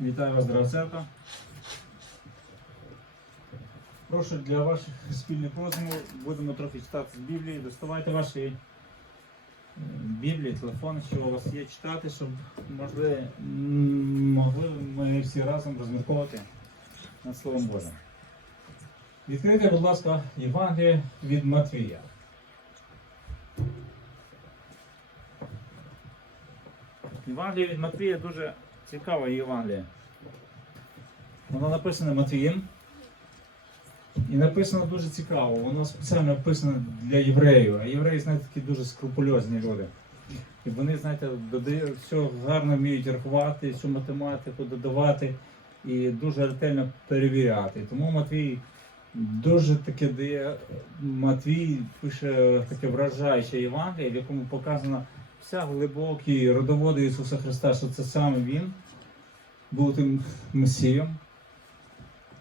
Вітаю вас, дорога. Прошу для ваших спільних розмов будемо трохи читати з Біблії. Доставайте ваші Біблії, телефон, що у вас є читати, щоб могли, могли ми всі разом розмірковувати над Словом Божим. Відкрийте, будь ласка, Євангеліє від Матвія. Євангеліє від Матвія дуже цікава Євангеліє. Воно написане Матвієм. І написано дуже цікаво. Воно спеціально написано для євреїв. А євреї, знаєте, такі дуже скрупульозні люди. І вони, знаєте, все гарно вміють рахувати, всю математику додавати і дуже ретельно перевіряти. Тому Матвій дуже таке дає. Матвій пише таке вражаюче Євангеліє, в якому показано вся глибокі родоводи Ісуса Христа, що це саме Він був тим Месієм.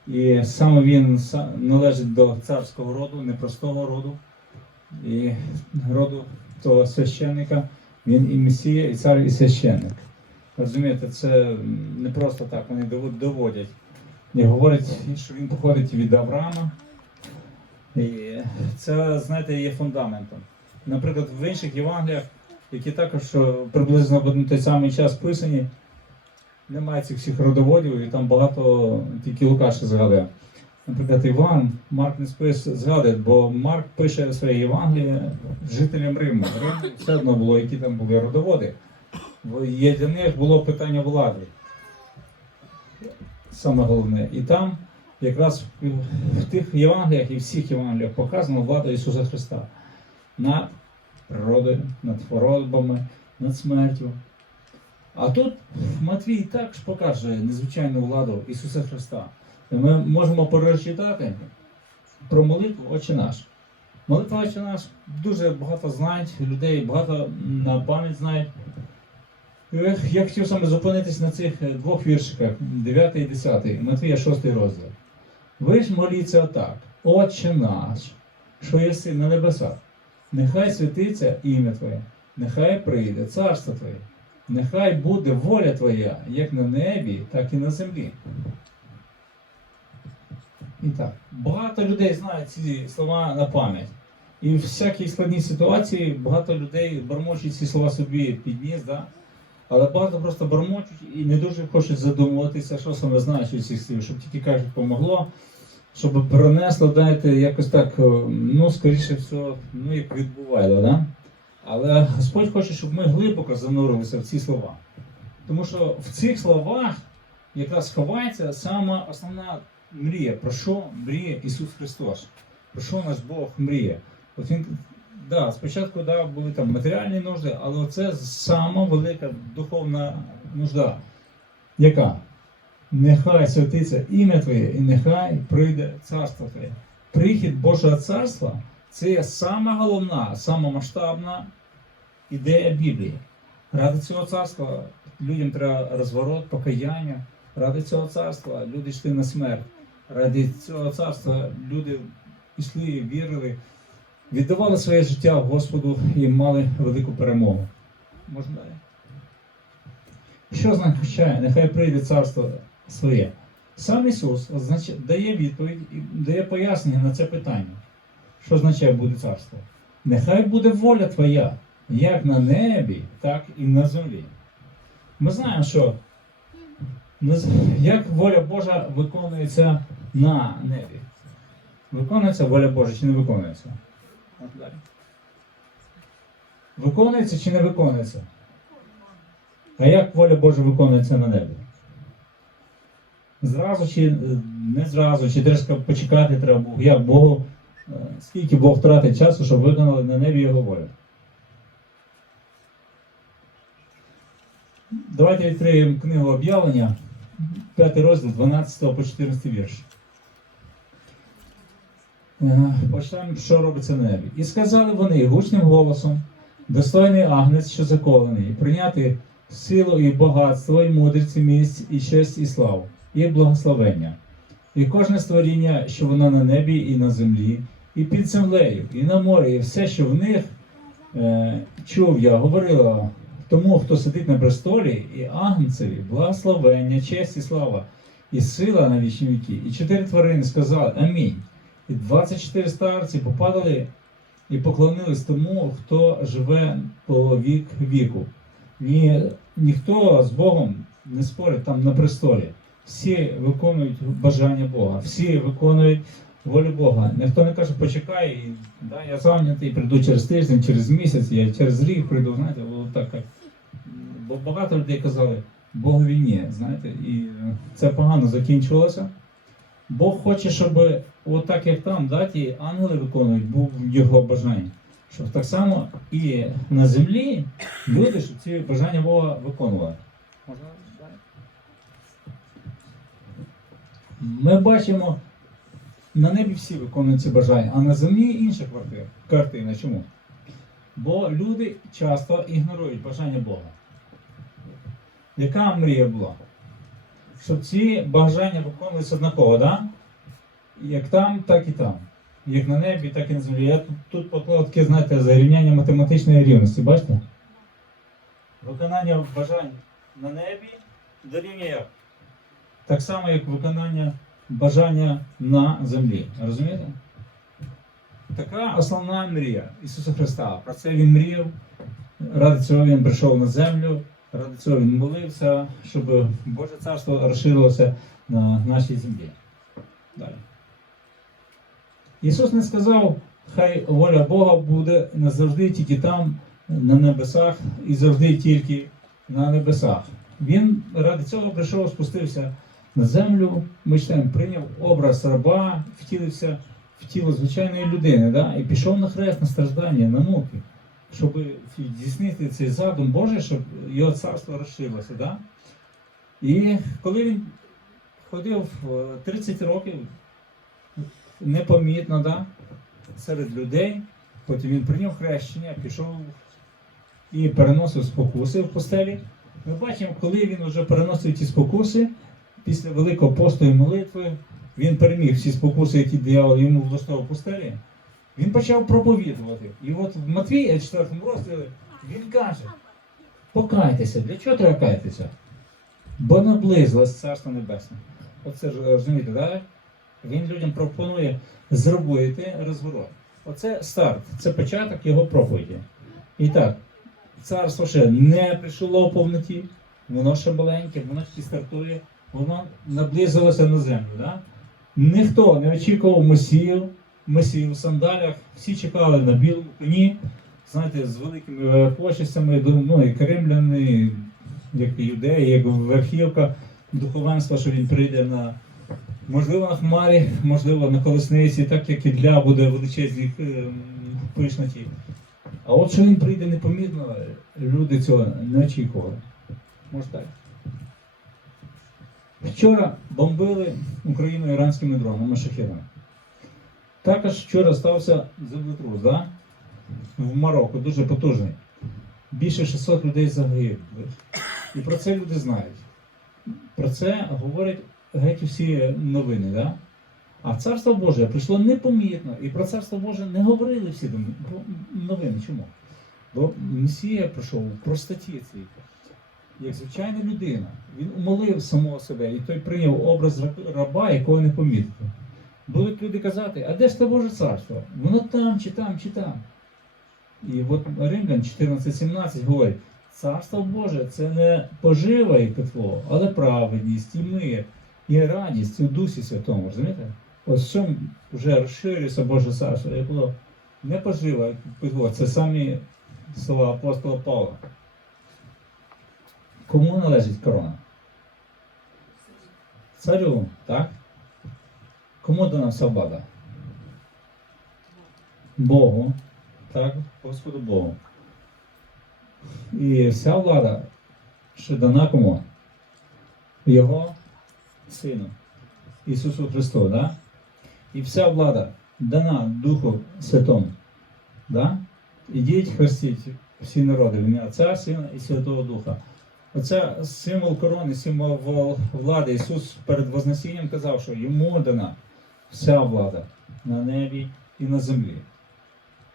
І саме він належить до царського роду, непростого роду, і роду того священника. Він і Месія, і цар, і священник. Розумієте, це не просто так, вони доводять. І говорять, що він походить від Авраама. І це, знаєте, є фундаментом. Наприклад, в інших Євангеліях, які також е, приблизно в один той самий час писані, немає цих всіх родоводів, і там багато тільки Лукаші згадує. Наприклад, Іван, Марк не спис згадує, бо Марк пише своє Євангеліє жителям Риму. Рим все одно було, які там були родоводи. Бо є для них було питання влади. Саме головне. І там якраз в тих Євангеліях і всіх Євангеліях показана влада Ісуса Христа над природою, над хворобами, над смертю. А тут Матвій також показує незвичайну владу Ісуса Христа. Ми можемо перечитати про молитву Отче наш. Молитва Отче наш дуже багато знають людей, багато на пам'ять знають. Я хотів саме зупинитись на цих е, двох віршиках, 9 і 10, Матвія 6 розділ. Ви ж моліться отак, Отче наш, що єси на небесах, нехай святиться ім'я Твоє, нехай прийде царство Твоє. Нехай буде воля Твоя, як на небі, так і на землі. І так, багато людей знають ці слова на пам'ять. І в всякій складній ситуації багато людей бормочуть ці слова собі під ніс, да? але багато просто бормочуть і не дуже хочуть задумуватися, що саме знають від цих слів, щоб тільки кажуть, помогло, щоб пронесло, знаєте, якось так, ну, скоріше все, ну, як відбувало, да? Але Господь хоче, щоб ми глибоко занурилися в ці слова. Тому що в цих словах якраз ховається сама основна мрія, про що мріє Ісус Христос, про що наш Бог мріє. От він, да, спочатку да, були там матеріальні нужди, але це сама велика духовна нужда. Яка? Нехай святиться ім'я Твоє, і нехай прийде царство Твоє. Прихід Божого царства це сама головна, сама масштабна ідея Біблії. Ради цього царства людям треба розворот, покаяння. Ради цього царства люди йшли на смерть. Ради цього царства люди йшли, вірили, віддавали своє життя Господу і мали велику перемогу. Можна? Що означає, нехай прийде царство своє? Сам Ісус дає відповідь і дає пояснення на це питання. Що означає буде царство? Нехай буде воля твоя, як на небі, так і на землі. Ми знаємо, що як воля Божа виконується на небі. Виконується воля Божа чи не виконується? Виконується чи не виконується? А як воля Божа виконується на небі? Зразу чи е, не зразу, чи треба почекати треба Богу? Як Богу? Е, Скільки Бог втратить часу, щоб виконали на небі його волю? Давайте відкриємо книгу об'явлення, 5 розділ, 12 по 14 вірш. Е, Почнемо, що робиться на небі. І сказали вони гучним голосом, достойний агнець, що закований, прийняти силу і багатство, і мудрість, і місць, і честь, і славу, і благословення. І кожне створіння, що воно на небі і на землі, і під землею, і на морі, і все, що в них е, чув я, говорила тому, хто сидить на престолі, і агнцеві, благословення, честь і слава, і сила на вічні віки. І чотири тварини сказали Амінь. І 24 старці попадали і поклонились тому, хто живе по вік віку. Ні, ніхто з Богом не спорить там на престолі. Всі виконують бажання Бога, всі виконують волю Бога. Ніхто не каже, почекай, і, да, я зайнятий, прийду через тиждень, через місяць, я через рік прийду, знаєте, так. як- Бо багато людей казали, Богові ні, знаєте, і це погано закінчилося. Бог хоче, щоб отак як там, да, ті ангели виконують, був його бажання. Щоб так само і на землі люди, щоб ці бажання Бога виконували. Ми бачимо, на небі всі виконують ці бажання, а на землі інша картина. Чому? Бо люди часто ігнорують бажання Бога. Яка мрія була? Щоб ці бажання виконувалися однаково, да? як там, так і там. Як на небі, так і на землі. Я тут, тут поклав таке, знаєте, зарівняння математичної рівності, бачите? Виконання бажань на небі дорівнює як? Так само, як виконання бажання на землі. Розумієте? Така основна мрія Ісуса Христа. Про це Він мріяв. Ради цього Він прийшов на землю, ради цього Він молився, щоб Боже царство розширилося на нашій землі. Далі. Ісус не сказав, хай воля Бога буде не завжди тільки там, на небесах, і завжди тільки на небесах. Він ради цього прийшов, спустився на землю, ми читаємо, прийняв образ раба, втілився в тіло звичайної людини, да? і пішов на хрест, на страждання, на муки, щоб здійснити цей задум Божий, щоб його царство розширилося. Да? І коли він ходив е, 30 років, непомітно, да? серед людей, потім він прийняв хрещення, пішов і переносив спокуси в постелі. Ми бачимо, коли він вже переносив ті спокуси, після Великого посту і молитви, він переміг всі спокуси, які диявол йому влаштовував в постелі. Він почав проповідувати. І от в Матвія, 4 розділі, він каже: покайтеся, для чого треба каятися? Бо наблизилось Царство Небесне. Оце ж розумієте, так? Він людям пропонує зробити розворот. Оце старт, це початок його проповіді. І так, царство ще не прийшло в повноті, воно ще маленьке, воно ще стартує, воно наблизилося на землю. Да? Ніхто не очікував Месію, Месію в сандалях, всі чекали на білому коні, знаєте, з великими е, почестями, ну і кремляни, як і юдеї, як верхівка духовенства, що він прийде на. Можливо, на хмарі, можливо, на колесниці, так як Ілля буде величезні е, пишноті. А от що він прийде непомітно, люди цього не очікували. Може так. Вчора бомбили Україну іранськими дронами шахедами. Також вчора стався землетрус, да? в Марокко, дуже потужний. Більше 600 людей загиблих. І про це люди знають. Про це говорять геть усі новини. Да? А царство Боже прийшло непомітно, і про царство Боже не говорили всі новини. Чому? Бо Месія прийшов в простоті цій, як звичайна людина. Він умолив самого себе, і той прийняв образ раба, якого не помітив. Будуть люди казати, а де ж те Боже царство? Воно там, чи там, чи там. І от Римлян 14.17 говорить, царство Боже це не пожива і питво, але праведність і мир, і радість у Дусі Святому. Розумієте? Ось в цьому вже розширюється Боже царство. Як було не пожива. Це самі слова апостола Павла. Кому належить корона? Царю, так? Кому дана вся влада? Богу, так, Господу Богу. І вся влада, що дана кому? Його Сину, Ісусу Христу, да? І вся влада дана Духу Святому. Да? Ідіть, хрестіть всі народи в ім'я Отця, Сина і Святого Духа. Оце символ корони, символ влади. Ісус перед Вознесінням казав, що йому дана вся влада на небі і на землі.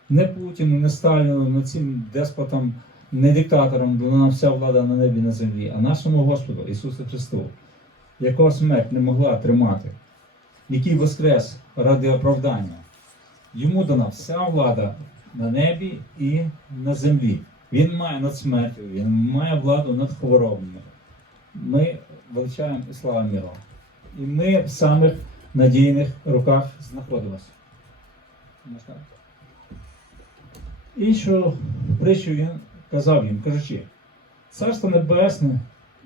Не Путіну, не Сталіну, не цим деспотам не диктаторам дана вся влада на небі і на землі, а нашому Господу Ісусу Христу, якого смерть не могла тримати, який воскрес ради оправдання. Йому дана вся влада на небі і на землі. Він має над смертю, він має владу над хворобами. Ми величаємо і славимо Його. І ми в самих надійних руках знаходимося. Іншу притчу він казав їм, кажучи, царство небесне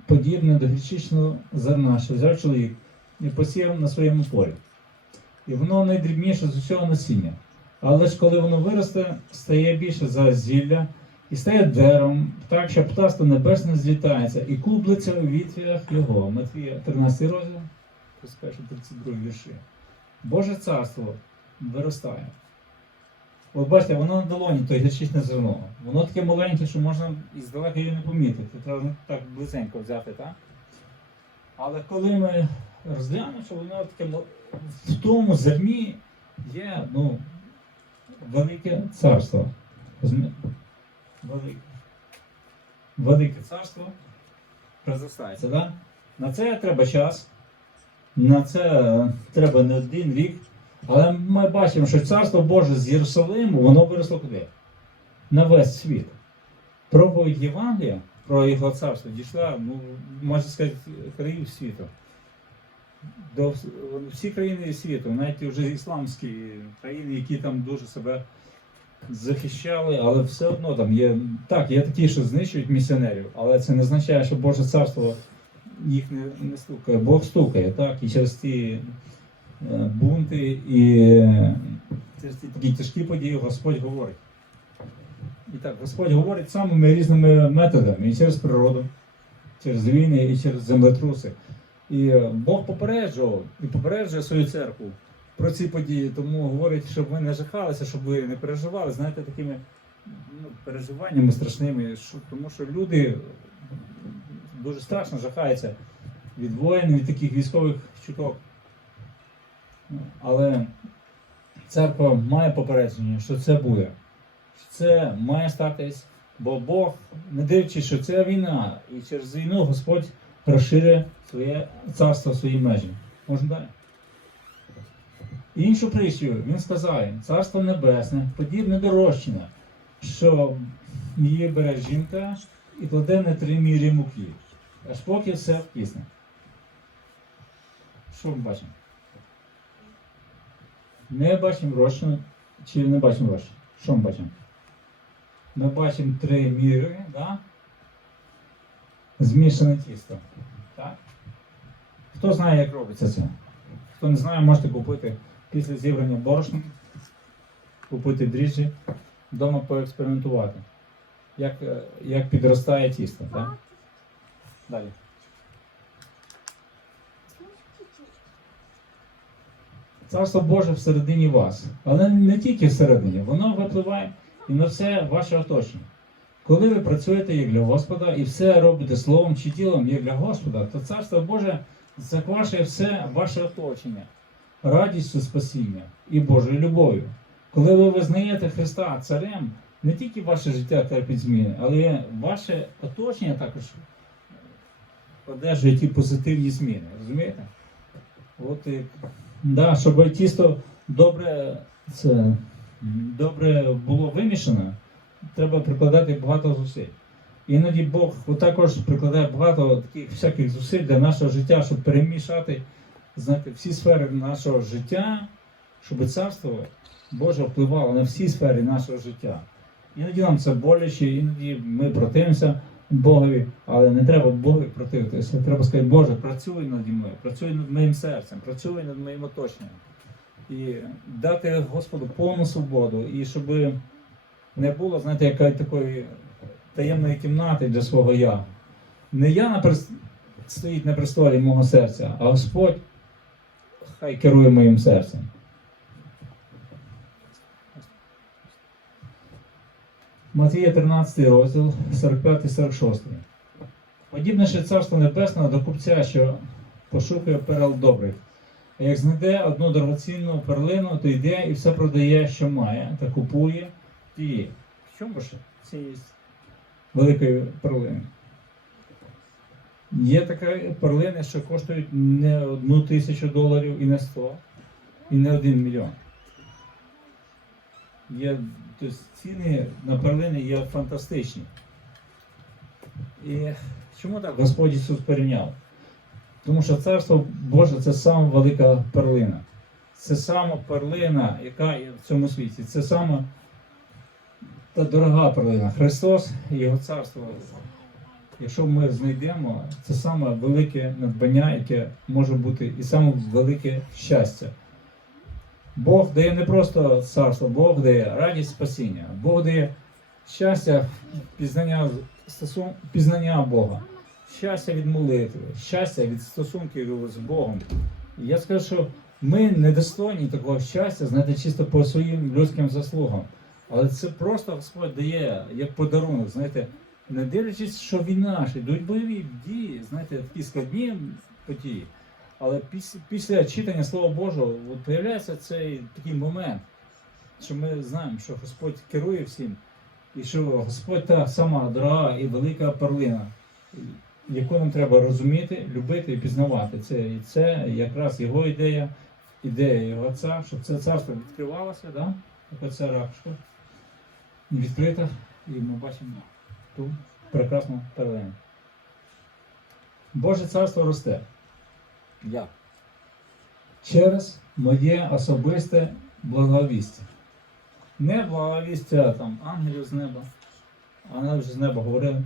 подібне до гречичного зерна, що взяв чоловік і посіяв на своєму полі. І воно найдрібніше з усього насіння. Але ж коли воно виросте, стає більше за зілля і стає деревом, так що птаство небесне злітається і кублиться у вітрях його. Матвія 13 розділ, перші 32 вірші. Боже царство виростає. От бачите, воно на долоні, то гірчичне зерно. Воно таке маленьке, що можна іздалека її не помітити. Треба так близенько взяти, так? Але коли ми розглянемо, що воно таке в тому зерні є ну, велике царство. Велике. Велике царство розростається, так? На це треба час, на це треба не один рік. Але ми бачимо, що царство Боже з Єрусалиму, воно виросло куди? На весь світ. Проповідь Євангелія про його царство дійшла, ну, можна сказати, країв світу. До всі країни світу, навіть вже ісламські країни, які там дуже себе захищали, але все одно там є. Так, є такі, що знищують місіонерів, але це не означає, що Боже царство їх не, не стукає. Бог стукає, так, і через ті е, бунти і через ті такі тяжкі події Господь говорить. І так, Господь говорить самими різними методами, і через природу, через війни, і через землетруси. І е, Бог попереджував і попереджує свою церкву про ці події, тому говорить, щоб ви не жахалися, щоб ви не переживали, знаєте, такими ну, переживаннями страшними, що, тому що люди дуже страшно жахаються від воїн, від таких військових чуток. Але церква має попередження, що це буде. Що це має статись, бо Бог, не дивлячись, що це війна, і через війну Господь розширює своє царство, свої межі. Можна далі? Іншу притчу він сказав, царство небесне, подібне до розчина, що її бере жінка і кладе на три мірі муки, аж поки все вкисне. Що ми бачимо? Не бачимо розчину чи не бачимо розчин? Що ми бачимо? Ми бачимо три міри, да? змішане тісто. Так? Хто знає, як робиться це? Хто не знає, можете купити після зібрання борошна, купити дріжджі, вдома поекспериментувати, як, е, як підростає тісто. Так? Далі. Царство Боже всередині вас. Але не тільки всередині, воно випливає і на все ваше оточення. Коли ви працюєте як для Господа і все робите словом чи тілом як для Господа, то Царство Боже заквашує все ваше оточення радістю спасіння і Божою любов'ю. Коли ви визнаєте Христа царем, не тільки ваше життя терпить зміни, але ваше оточення також одержує ті позитивні зміни. Розумієте? От і, да, щоб тісто добре, це, добре було вимішане, треба прикладати багато зусиль. Іноді Бог також прикладає багато таких всяких зусиль для нашого життя, щоб перемішати знаєте, всі сфери нашого життя, щоб царство Боже впливало на всі сфери нашого життя. Іноді нам це боляче, іноді ми противимося Богові, але не треба Богові противитися. Треба сказати, Боже, працюй наді мною, працюй над моїм серцем, працюй над моїм оточенням. І дати Господу повну свободу, і щоб не було, знаєте, якої такої таємної кімнати для свого я. Не я на стоїть на престолі мого серця, а Господь хай керує моїм серцем. Матвія 13 розділ, 45-46. Подібне ще царство небесне до купця, що пошукує перел добрих. А як знайде одну дорогоцінну перлину, то йде і все продає, що має, та купує тієї. В чому ж це є великої перлини. Є такі перлини, що коштують не одну тисячу доларів і не сто, і не один мільйон. Є, тобто ціни на перлини є фантастичні. І чому так Господь Ісус порівняв? Тому що Царство Боже це сама велика перлина. Це сама перлина, яка є в цьому світі. Це сама та дорога перлина. Христос і Його царство. Якщо ми знайдемо, це саме велике надбання, яке може бути, і саме велике щастя. Бог дає не просто царство, Бог дає радість спасіння, Бог дає щастя, пізнання, стосун, пізнання Бога, щастя від молитви, щастя від стосунків з Богом. Я скажу, що ми недостойні такого щастя, знаєте, чисто по своїм людським заслугам. Але це просто Господь дає як подарунок, знаєте, не дивлячись, що війна, що йдуть бойові дії, знаєте, такі складні події. Але після, після читання Слова Божого от появляється цей такий момент, що ми знаємо, що Господь керує всім, і що Господь та сама дорога і велика перлина, яку нам треба розуміти, любити і пізнавати. Це, і це якраз його ідея, ідея його отця, щоб це царство відкривалося, да? як оця ракушка, відкрита, і ми бачимо ту прекрасну перлину. Боже царство росте. Як? Через моє особисте благовістя. Не благовістя там ангелів з неба, ангели вже з неба говорили.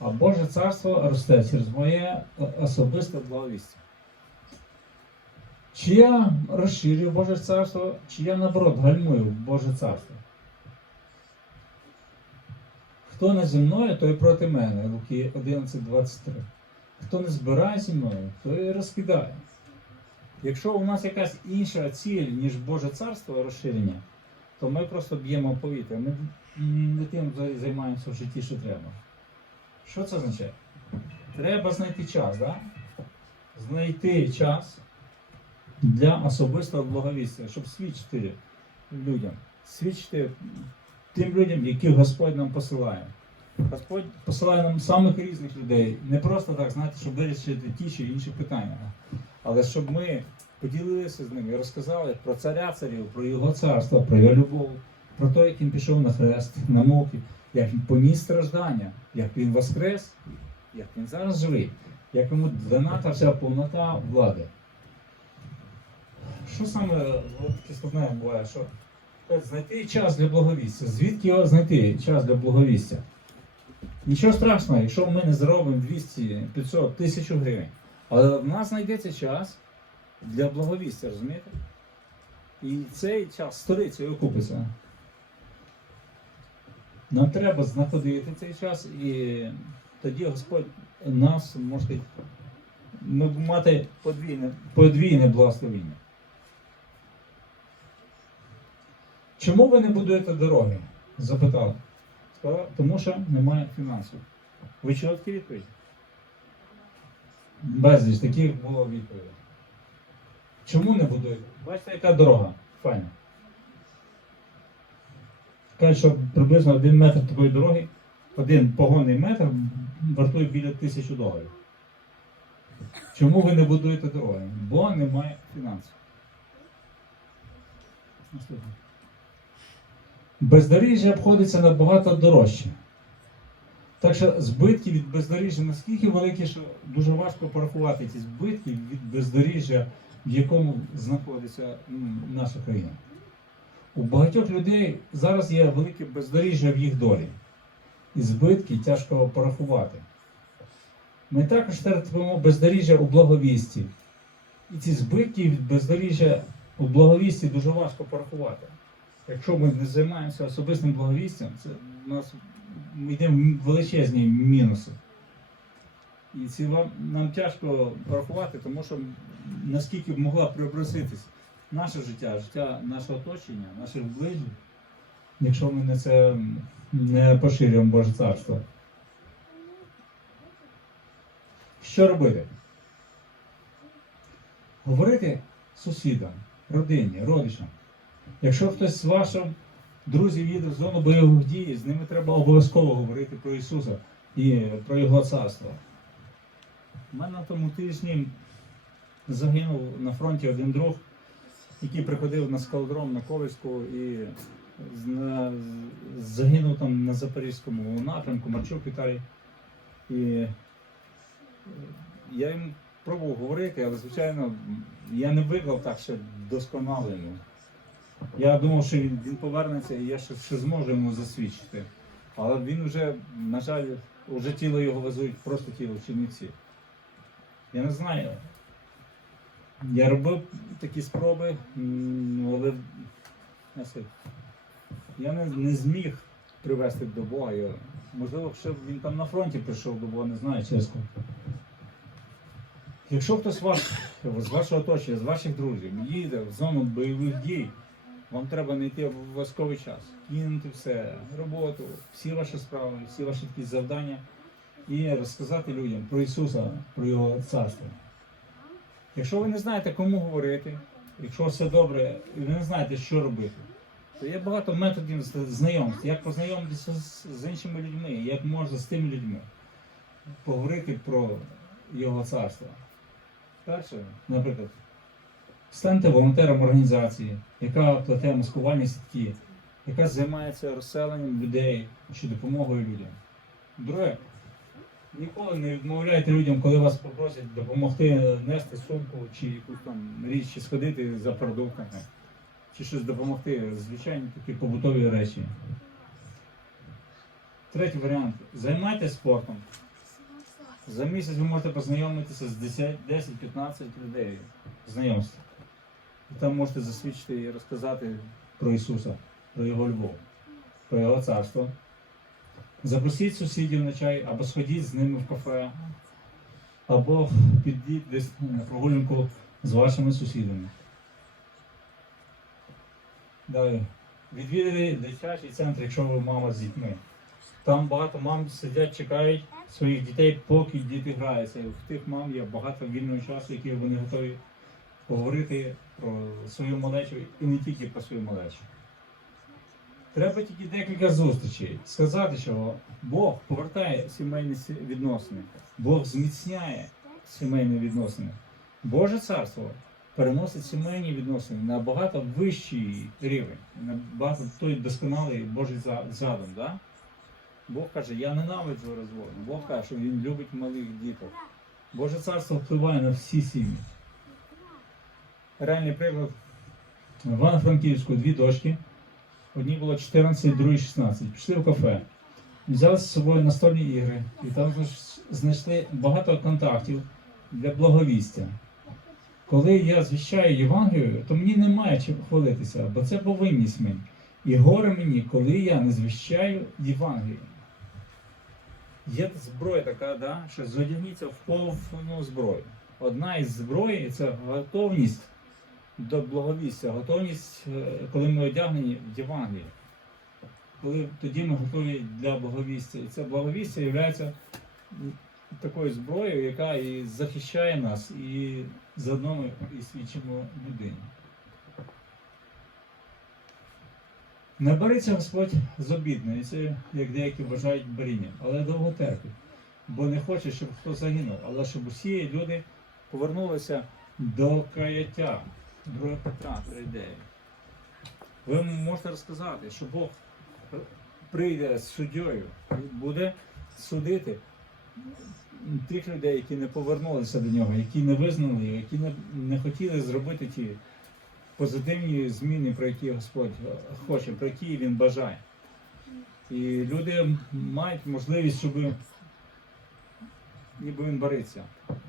А Боже царство росте через моє особисте благовістя. Чи я розширюю Боже царство, чи я наоборот гальмую Боже царство? Хто не зі мною, той проти мене. Луки 11.23. Хто не збирає зі мною, той розкидає. Якщо у нас якась інша ціль, ніж Боже царство розширення, то ми просто б'ємо повітря. Ми не тим займаємося в житті, що треба. Що це означає? Треба знайти час, да? знайти час для особистого благовістя, щоб свідчити людям, свідчити тим людям, яких Господь нам посилає. Господь посилає нам самих різних людей, не просто так, знаєте, щоб вирішити ті чи інші питання, але щоб ми поділилися з ними і розказали про царя царів, про його царство, про його любов, про те, як він пішов на хрест, на муки, як він поніс страждання, як він воскрес, як він зараз живий, як йому дана вся повнота влади. Що саме таке складне буває? Що знайти час для благовістя. Звідки його знайти час для благовістя? Нічого страшного, якщо ми не заробимо 200, 500, 1000 гривень. Але в нас знайдеться час для благовістя, розумієте? І цей час сториця і окупиться. Нам треба знаходити цей час, і тоді Господь нас може мати подвійне, подвійне благословіння. Чому ви не будуєте дороги? Запитали. Сказав, тому що немає фінансів. Ви чули такі відповіді? Безліч таких було відповідей. Чому не будуєте? Бачите, яка дорога? Файна. Кажуть, що приблизно один метр такої дороги, один погонний метр вартує біля тисячі доларів. Чому ви не будуєте дороги? Бо немає фінансів. Наступне. Бездоріжжя обходиться набагато дорожче. Так що збитки від бездоріжжя наскільки великі, що дуже важко порахувати ці збитки від бездоріжжя, в якому знаходиться наша країна. У багатьох людей зараз є велике бездоріжжя в їх долі. І збитки тяжко порахувати. Ми також терпимо бездоріжжя у благовісті. І ці збитки від бездоріжжя у благовісті дуже важко порахувати. Якщо ми не займаємося особистим благовістям, це у нас ми йдемо в величезні мінуси. І ці вам нам тяжко порахувати, тому що наскільки б могла преобразитись наше життя, життя нашого оточення, наших ближніх, якщо ми не це не поширюємо Боже царство. Що робити? Говорити сусідам, родині, родичам. Якщо хтось з вашим друзів їдуть в зону бойових дій, з ними треба обов'язково говорити про Ісуса і про Його царство. У мене на тому тижні загинув на фронті один друг, який приходив на скалодром на Ковальську і загинув там на Запорізькому напрямку, Марчук Віталій. І е, я йому пробував говорити, але звичайно я не виклав так ще досконало йому. Я думав, що він, він повернеться і я ще, ще зможу йому засвідчити. Але він вже, на жаль, вже тіло його везуть, просто тіло в Чернівці. Я не знаю. Я робив такі спроби, але я не, не зміг привести до Бога. Я, можливо, ще б він там на фронті прийшов до Бога, не знаю, чесно. Якщо хтось ваш, з вашого оточення, з ваших друзів їде в зону бойових дій, вам треба знайти обов'язковий час, кинути все, роботу, всі ваші справи, всі ваші такі завдання і розказати людям про Ісуса, про Його царство. Якщо ви не знаєте, кому говорити, якщо все добре, і ви не знаєте, що робити, то є багато методів знайомств, як познайомитися з, іншими людьми, як можна з тими людьми поговорити про Його царство. Перше, наприклад, станьте волонтером організації, яка плете маскувальні сітки, яка займається розселенням людей чи допомогою людям. Друге, ніколи не відмовляйте людям, коли вас попросять допомогти нести сумку чи якусь там річ, чи сходити за продуктами, чи щось допомогти. Звичайні такі побутові речі. Третій варіант. Займайтеся спортом. За місяць ви можете познайомитися з 10 10-15 людей знайомств. І там можете засвідчити і розказати про Ісуса, про Його любов, про Його царство. Запросіть сусідів на чай, або сходіть з ними в кафе, або підіть десь на прогулянку з вашими сусідами. Далі. Відвідайте дитячий центр, якщо ви мама з дітьми. Там багато мам сидять, чекають своїх дітей, поки діти граються. І в тих мам є багато вільного часу, який вони готові поговорити про свою малечу і не тільки про свою малечу. Треба тільки декілька зустрічей. Сказати, що Бог повертає сімейні відносини, Бог зміцняє сімейні відносини. Боже царство переносить сімейні відносини на багато вищий рівень, на багато той досконалий Божий задум. Да? Бог каже, я ненавиджу розвод. Бог каже, що він любить малих діток. Боже царство впливає на всі сім'ї. Реальний приклад. В Івано-Франківську дві дочки. Одній було 14, другій 16. Пішли в кафе. Взяли з собою настольні ігри. І там знайшли багато контактів для благовістя. Коли я звіщаю Євангелію, то мені немає чим хвалитися, бо це повинність мені. І горе мені, коли я не звіщаю Євангелію. Є зброя така, да, що зодягніться в повну зброю. Одна із зброї це готовність до благовістя, готовність, е, коли ми одягнені в Євангелії. Коли тоді ми готові для благовістя. І це благовістя є такою зброєю, яка і захищає нас, і заодно і свідчимо людині. Не береться Господь з обідної, це як деякі вважають барінням, але довго терпить, бо не хоче, щоб хто загинув, але щоб усі люди повернулися до каяття. Друге Петра 3.9. Ви можете розказати, що Бог прийде з суддєю буде судити тих людей, які не повернулися до нього, які не визнали його, які не, не хотіли зробити ті позитивні зміни, про які Господь хоче, про які він бажає. І люди мають можливість, щоб ніби він бореться.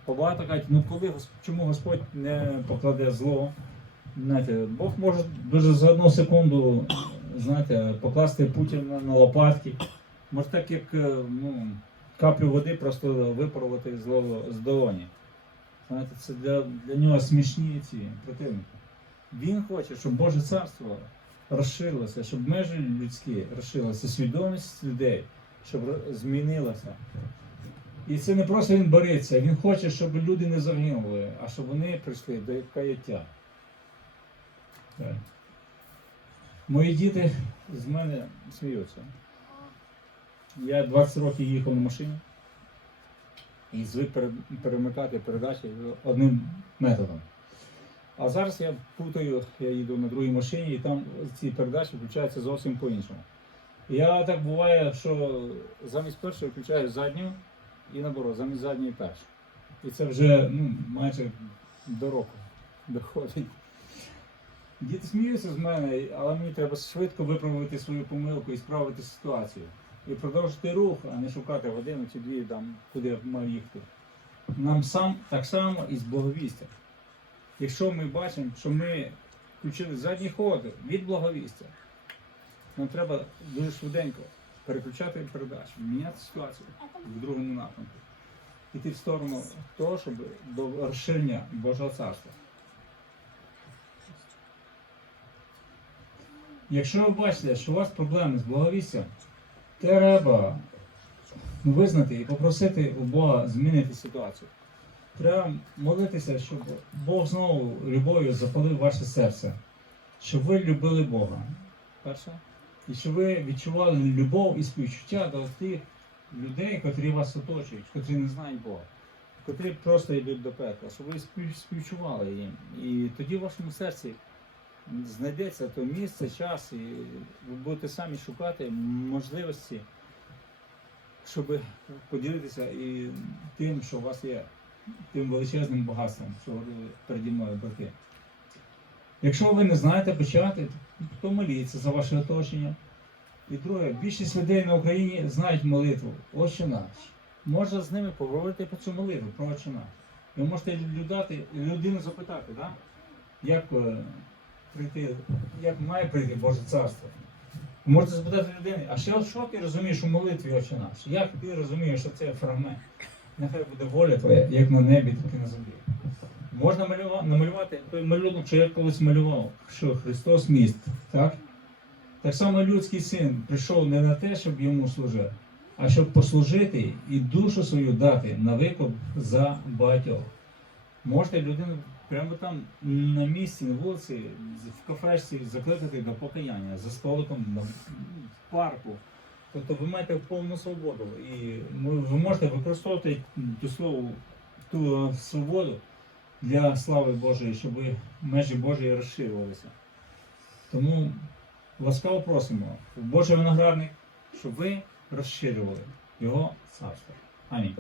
Побагато кажуть, ну коли чому Господь не покладе зло? Знаєте, Бог може дуже за одну секунду знаєте, покласти Путіна на, на лопатки. Може так як е, ну, каплю води просто випарувати зло з долоні. Знаєте, це для, для нього смішні ці противники. Він хоче, щоб Боже царство розширилося, щоб межі людські розширилися, свідомість людей, щоб змінилася. І це не просто він бореться, він хоче, щоб люди не загинули, а щоб вони прийшли до каяття. Мої діти з мене сміються. Я 20 років їхав на машині і звик перемикати передачі одним методом. А зараз я путаю, я їду на другій машині, і там ці передачі включаються зовсім по-іншому. Я так буває, що замість першої включаю задню і наоборот, замість задньої першу. І це вже ну, майже до року доходить. Діти сміються з мене, але мені треба швидко виправити свою помилку і справити ситуацію. І продовжити рух, а не шукати годину чи дві там, куди я мав їхати. Нам сам так само і з благовістя. Якщо ми бачимо, що ми включили задній ход від благовістя, нам треба дуже швиденько переключати передачу, міняти ситуацію в другому напрямку. Іти в сторону того, щоб до розширення Божого царства. Якщо ви бачите, що у вас проблеми з благовістям, треба визнати і попросити у Бога змінити ситуацію. Треба молитися, щоб Бог знову любов'ю запалив ваше серце, щоб ви любили Бога. Перше. І щоб ви відчували любов і співчуття до тих людей, котрі вас оточують, котрі не знають Бога, котрі просто йдуть до пекла, щоб ви співчували їм. І тоді в вашому серці знайдеться то місце, час, і ви будете самі шукати можливості, щоб поділитися і тим, що у вас є, тим величезним багатством, що переді мною брати. Якщо ви не знаєте почати, то моліться за ваше оточення. І друге, більшість людей на Україні знають молитву Отче наш. Можна з ними поговорити про цю молитву, про Отче наш. Ви можете людати, людину запитати, да? як е, прийти, як має прийти Боже царство. Ви можете запитати людини, а ще що ти розумієш у молитві Отче наш? Як ти розумієш, що це фрагмент? Нехай буде воля твоя, як на небі, так і на землі. Можна малюва- намалювати той малюнок, що я колись малював, що Христос міст, так? Так само людський син прийшов не на те, щоб йому служити, а щоб послужити і душу свою дати на викуп за багатьох. Можете людину прямо там на місці, на вулиці, в кафешці закликати до покаяння за столиком в парку. Тобто ви маєте повну свободу. І ви можете використовувати ту слово, ту свободу для слави Божої, щоб межі Божої розширювалися. Тому ласкаво просимо в Божий виноградник, щоб ви розширювали його царство. Амінь.